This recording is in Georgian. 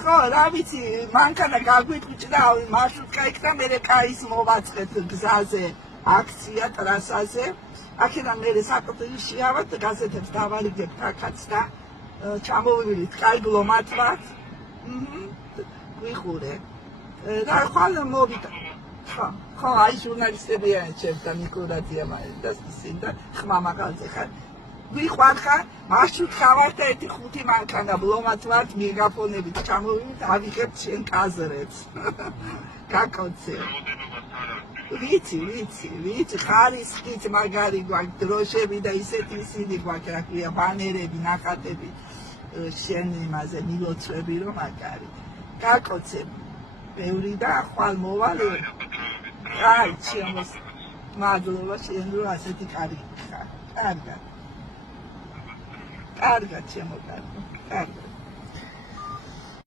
ხო, რა ვიცი, მანქანა გაგვიჭდა მარშრუტკა იქნა, მე კაის მოვაწყეთ გზაზე, აქცია ტრასაზე. აქედან მე საკუთრივში ავად გაზეთებს დავარიგებთ აქაც და ჩამოვივიდით, კაი გლომათ ვართ. ვიხურე. და ხვალ მოვიდა. ხო, აი ჟურნალისტები აჩერდა მიკურატია და სინდა ხმა მაღალზე ხარ. ვიყვარ ხარ, მარშრუტკა ვარ და ერთი ხუთი მანქანა ბლომათ ვართ, მეგაფონებით ჩამოვივიდით, ავიღებთ შენ კაზრებს. გაკოცე. ვიცი, ხარისხით მაგარი გვაქვს, დროშები და ისეთი ისინი გვაქვს, რა ქვია, ბანერები, ნახატები, შენ იმაზე მილოცვები რომ მაგარი. გაკოცე. ბევრი და ხვალ მოვალ. აი, ჩემს მადლობა შენ რომ ასეთი კარგი ხარ. კარგად, ჩემო კარგი. კარგად.